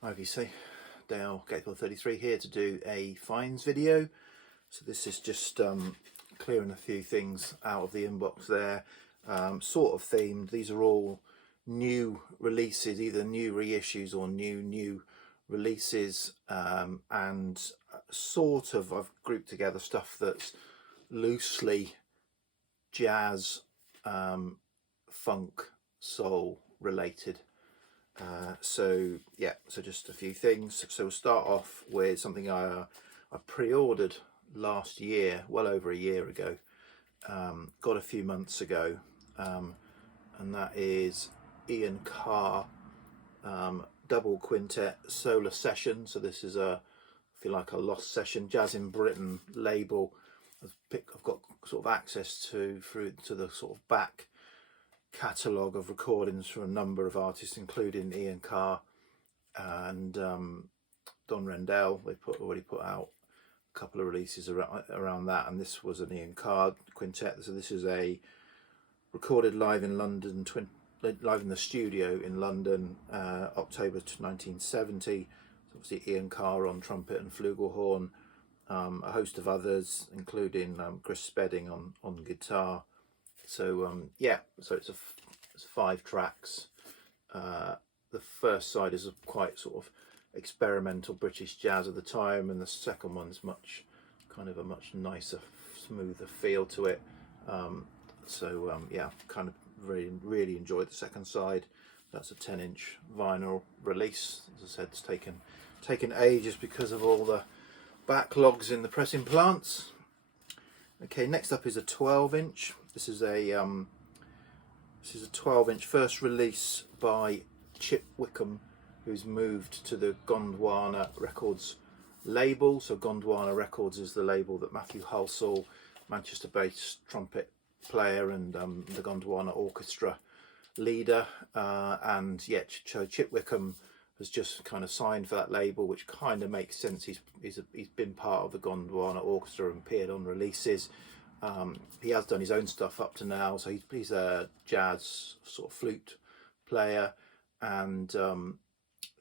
Obviously, Dale Gatewell33 here to do a finds video. So this is just clearing a few things out of the inbox there, sort of themed. These are all new releases, either new reissues or new releases, and sort of I've grouped together stuff that's loosely jazz, funk, soul related. So just a few things. So we'll start off with something I pre-ordered last year, well over a year ago, got a few months ago, and that is Ian Carr, double quintet solar session. So this is I feel like a lost session, Jazz in Britain label. I've got sort of access to through to the sort of back catalogue of recordings from a number of artists, including Ian Carr and Don Rendell. They already put out a couple of releases around that, and this was an Ian Carr quintet. So this is a recorded live in London, live in the studio in London, October 1970. So obviously Ian Carr on trumpet and flugelhorn, a host of others, including Chris Spedding on guitar. So so it's 5 tracks. The first side is a quite sort of experimental British jazz at the time, and the second one's much nicer, smoother feel to it. Kind of really enjoyed the second side. That's a 10-inch vinyl release. As I said, it's taken ages because of all the backlogs in the pressing plants. Okay, next up is a 12-inch. This is a 12-inch first release by Chip Wickham, who's moved to the Gondwana Records label. So Gondwana Records is the label that Matthew Hassell, Manchester-based trumpet player and the Gondwana Orchestra leader, so Chip Wickham has just kind of signed for that label, which kind of makes sense. He's been part of the Gondwana Orchestra and appeared on releases. He has done his own stuff up to now, so he's a jazz sort of flute player, and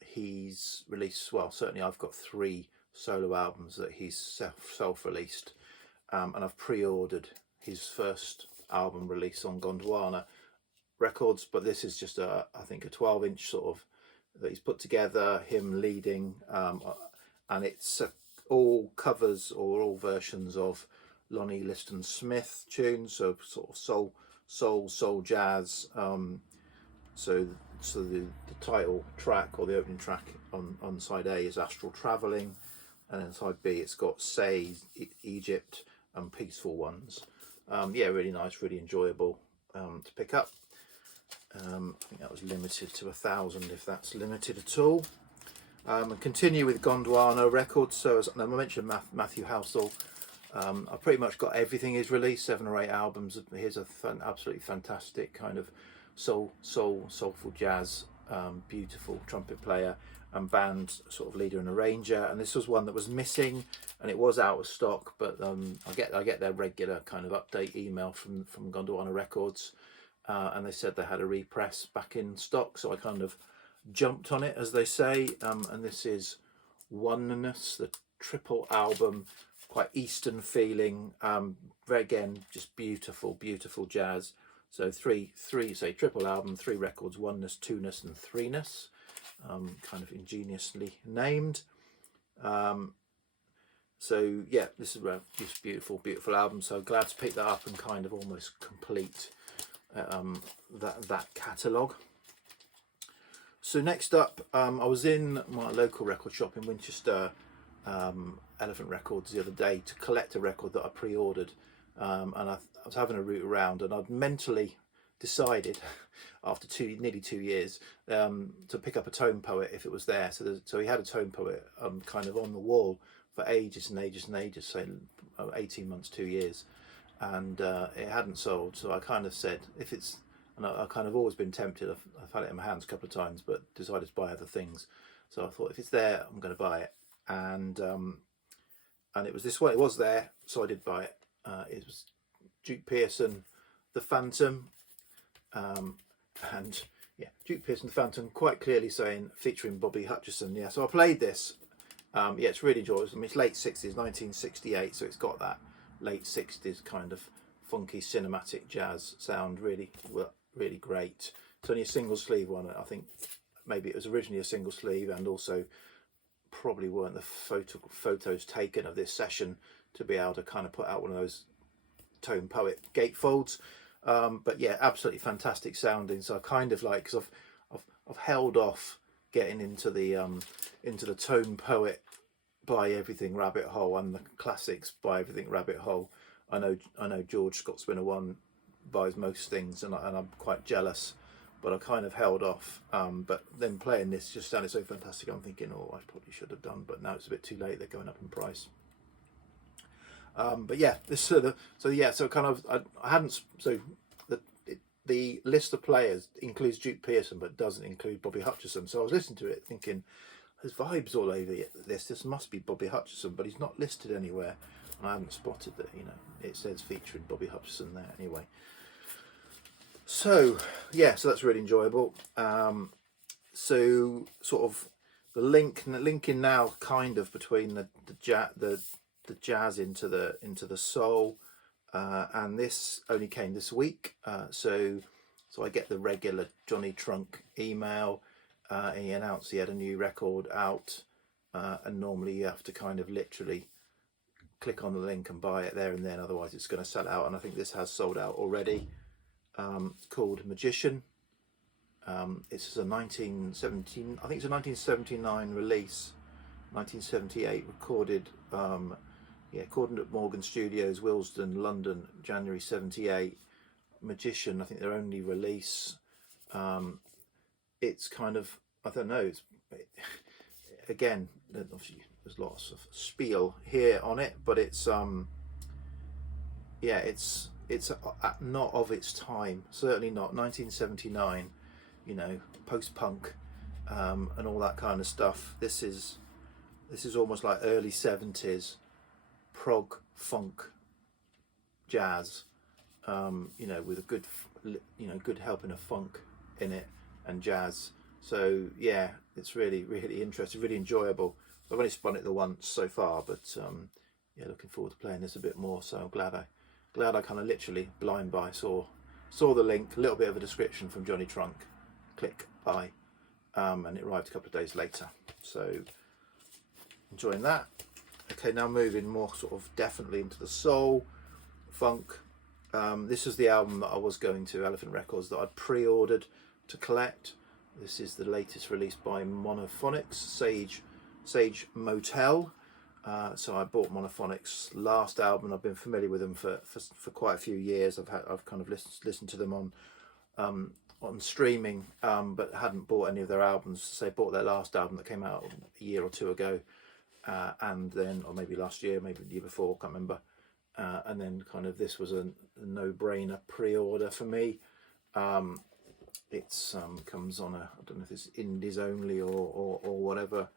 he's released, well, certainly I've got 3 solo albums that he's self-released, and I've pre-ordered his first album release on Gondwana Records, but this is just I think a 12-inch sort of that he's put together, him leading, and it's all covers or all versions of Lonnie Liston Smith tunes, so sort of soul jazz. So the title track, or the opening track on side A, is Astral Travelling, and then side B it's got Say, Egypt, and Peaceful Ones. Really nice, really enjoyable to pick up. I think that was limited to 1,000, if that's limited at all. And continue with Gondwana Records. So as I mentioned, Matthew Hassell, I pretty much got everything he's released, 7 or 8 albums. Here's absolutely fantastic kind of soulful jazz, beautiful trumpet player and band sort of leader and arranger. And this was one that was missing, and it was out of stock, but I get their regular kind of update email from Gondwana Records, and they said they had a repress back in stock, so I kind of jumped on it, as they say. And this is Oneness, the triple album, quite Eastern feeling, again just beautiful jazz. So three triple album, 3 records: Oneness, Two-ness and Three-ness, kind of ingeniously named. So yeah, this is a just beautiful album, so glad to pick that up and kind of almost complete that catalogue. So next up, I was in my local record shop in Winchester, Elephant Records, the other day to collect a record that I pre-ordered, and I was having a route around, and I'd mentally decided after nearly 2 years to pick up a tone poet if it was there. So he had a tone poet kind of on the wall for ages and ages, say 18 months, 2 years, and it hadn't sold. So I kind of said, if it's, and I kind of always been tempted, I've had it in my hands a couple of times, but decided to buy other things. So I thought, if it's there, I'm going to buy it. And it was this one. It was there, so I did buy it. It was Duke Pearson, The Phantom, and yeah, Duke Pearson Phantom, quite clearly saying featuring Bobby Hutcherson. Yeah, so I played this. Yeah, it's really enjoyable. I mean, it's late 60s, 1968, so it's got that late 60s kind of funky cinematic jazz sound. Really, really great. It's only a single sleeve one. I think maybe it was originally a single sleeve, and also probably weren't the photos taken of this session to be able to kind of put out one of those Tone Poet gatefolds. But yeah, absolutely fantastic sounding. So I kind of like, because I've held off getting into the Tone Poet Buy Everything Rabbit Hole and the classics Buy Everything Rabbit Hole. I know George Scott Spinner one buys most things, and I'm quite jealous, but I kind of held off. But then playing this just sounded so fantastic. I'm thinking, oh, I probably should have done, but now it's a bit too late. They're going up in price. But yeah, this so kind of I hadn't the list of players includes Duke Pearson but doesn't include Bobby Hutcherson. So I was listening to it thinking, there's vibes all over this. This must be Bobby Hutcherson, but he's not listed anywhere. And I haven't spotted that, it says featuring Bobby Hutcherson there anyway. So yeah, so that's really enjoyable. So sort of the linking now kind of between the jazz into the soul, and this only came this week. So I get the regular Johnny Trunk email. He announced he had a new record out, and normally you have to kind of literally click on the link and buy it there and then, otherwise it's going to sell out. And I think this has sold out already. It's called Magician. It's a 1917, I think it's a 1979 release, 1978 recorded. Recorded at Morgan Studios, Willesden, London, January 78. Magician, I think their only release. It's kind of, I don't know, again, obviously there's lots of spiel here on it, but it's not of its time, certainly not 1979, post-punk, and all that kind of stuff. This is almost like early 70s prog funk jazz, with a good helping of funk in it and jazz. So yeah, it's really, really interesting, really enjoyable. I've only spun it the once so far, but looking forward to playing this a bit more. So I'm glad I kind of literally blind buy saw the link, a little bit of a description from Johnny Trunk, click buy, and it arrived a couple of days later. So enjoying that. Okay, now moving more sort of definitely into the soul, funk. This is the album that I was going to, Elephant Records, that I'd pre-ordered to collect. This is the latest release by Monophonics, Sage Motel. So I bought Monophonics' last album. I've been familiar with them for quite a few years. I've kind of listened to them on streaming, but hadn't bought any of their albums. So I bought their last album that came out a year or two ago. And then, or maybe last year, maybe the year before, can't remember. And then kind of this was a no-brainer pre-order for me. It's comes on I don't know if it's indies only or whatever.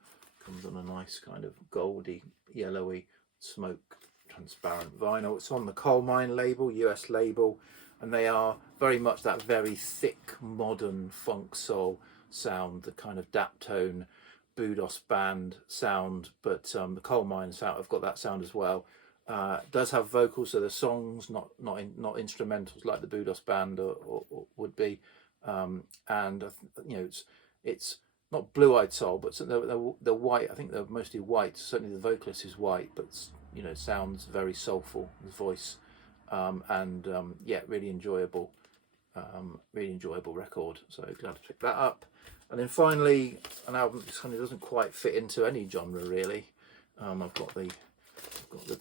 Comes on a nice kind of goldy, yellowy, smoke transparent vinyl. It's on the Coal Mine label, US label, and they are very much that very thick, modern funk soul sound, the kind of Daptone Budos band sound, but the Coal Mine sound have got that sound as well. It does have vocals, so the songs not instrumentals like the Budos band or would be, and it's not blue-eyed soul, but they're white. I think they're mostly white. Certainly the vocalist is white, but sounds very soulful, his voice, and really enjoyable record. So glad to pick that up. And then finally, an album that kind of doesn't quite fit into any genre really. I've got the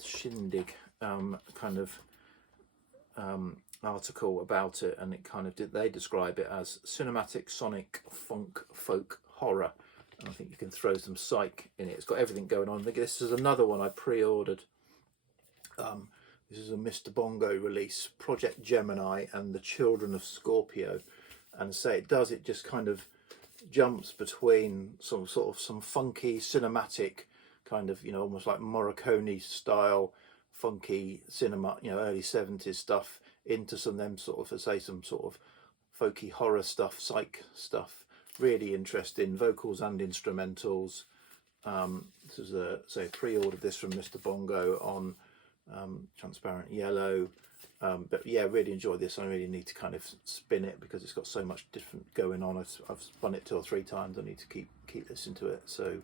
Shindig article about it, and it kind of they describe it as cinematic sonic funk folk horror. And I think you can throw some psych in it. It's got everything going on. This is another one I pre-ordered. This is a Mr. Bongo release, Project Gemini and the Children of Scorpio, and it just kind of jumps between some funky cinematic kind of almost like Morricone style funky cinema, early 70s stuff, into some sort of folky horror stuff, psych stuff. Really interesting, vocals and instrumentals. This is a pre-ordered this from Mr. Bongo on transparent yellow. But yeah, really enjoyed this. I really need to kind of spin it because it's got so much different going on. I've spun it 2 or 3 times. I need to keep listening to it. So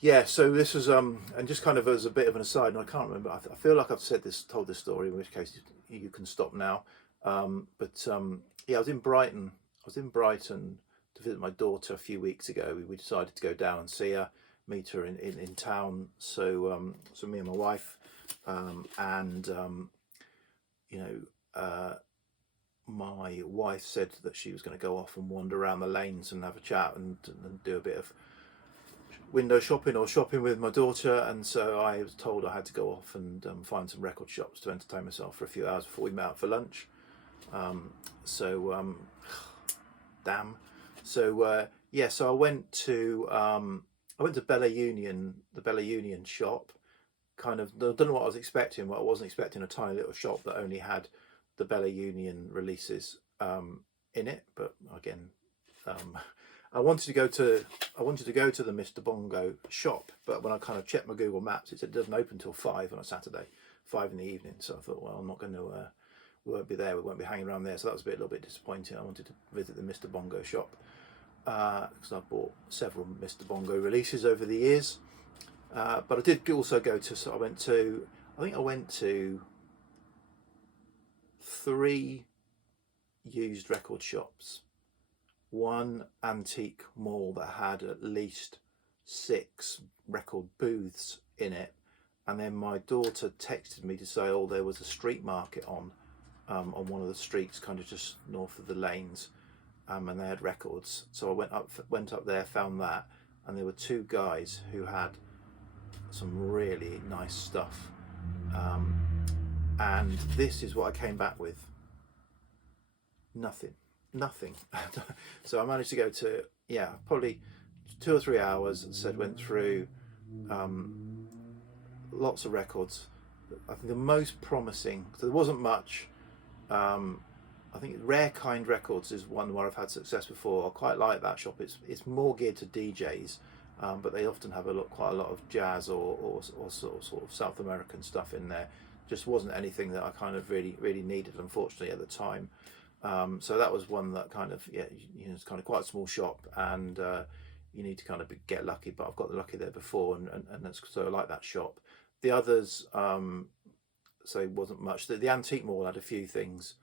yeah, so this was and just kind of as a bit of an aside, and I can't remember. I feel like I've told this story, in which case you can stop now. Yeah, I was in Brighton. To visit my daughter a few weeks ago. We decided to go down and see her, meet her in town. So so me and my wife, my wife said that she was going to go off and wander around the lanes and have a chat and do a bit of window shopping or shopping with my daughter. And so I was told I had to go off and find some record shops to entertain myself for a few hours before we met up for lunch. Damn. So yeah, so I went to Bella Union, the Bella Union shop. Kind of, I don't know what I was expecting. Well, I wasn't expecting a tiny little shop that only had the Bella Union releases in it. But again, I wanted to go to the Mr. Bongo shop, but when I kind of checked my Google Maps, it said it doesn't open till 5 on a Saturday, 5 in the evening. So I thought, well, I'm not going to. We won't be there. We won't be hanging around there. So that was a little bit disappointing. I wanted to visit the Mr. Bongo shop because I've bought several Mr. Bongo releases over the years. But I did also go to. So I think I went to 3 used record shops, 1 antique mall that had at least 6 record booths in it, and then my daughter texted me to say, oh, there was a street market on one of the streets, kind of just north of the lanes, and they had records. So I went up there, found that, and there were 2 guys who had some really nice stuff, and this is what I came back with. Nothing. So I managed to go to, yeah, probably 2 or 3 hours. Went through lots of records. I think the most promising, so there wasn't much. I think Rare Kind Records is one where I've had success before. I quite like that shop. It's more geared to DJs, but they often have quite a lot of jazz or sort of South American stuff in there. Just wasn't anything that I kind of really needed, unfortunately, at the time. So that was one that kind of, yeah, it's kind of quite a small shop, and you need to kind of get lucky. But I've got the lucky there before, and so I like that shop. The others, so it wasn't much. The antique mall had a few things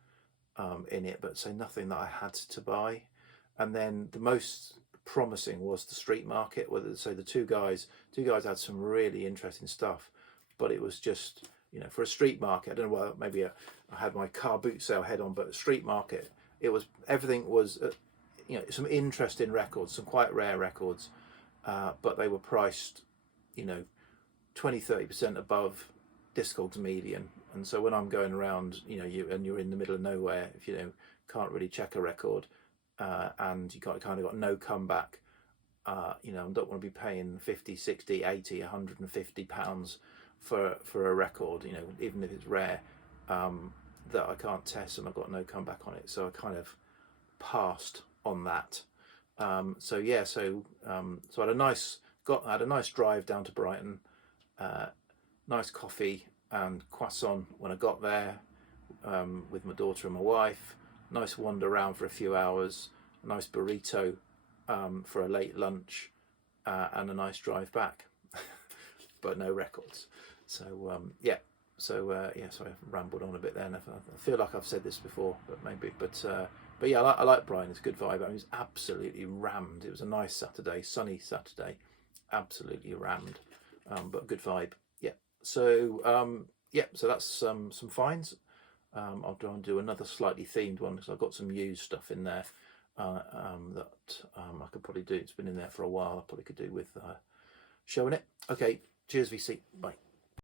in it, but nothing that I had to buy. And then the most promising was the street market, where the two guys had some really interesting stuff, but it was just, for a street market, I don't know whether maybe I had my car boot sale head on, but a street market, everything was some interesting records, some quite rare records, but they were priced 20-30% above Discogs median. And so when I'm going around, you're in the middle of nowhere, if can't really check a record, and you kind of got no comeback, I don't want to be paying 50, 60, 80, 150 pounds for a record, even if it's rare, that I can't test, and I've got no comeback on it. So I kind of passed on that. So I had a nice drive down to Brighton, nice coffee and croissant when I got there, with my daughter and my wife. Nice wander around for a few hours, a nice burrito for a late lunch, and a nice drive back, but no records. So so I've rambled on a bit there, and I feel like I've said this before, but yeah, I like Brighton. It's a good vibe. It was absolutely rammed. It was a nice Saturday, sunny Saturday, absolutely rammed, but good vibe. Yeah. So so that's some finds. I'll try and do another slightly themed one, because I've got some used stuff in there that I could probably do. It's been in there for a while. I probably could do with showing it. Okay, cheers VC, bye.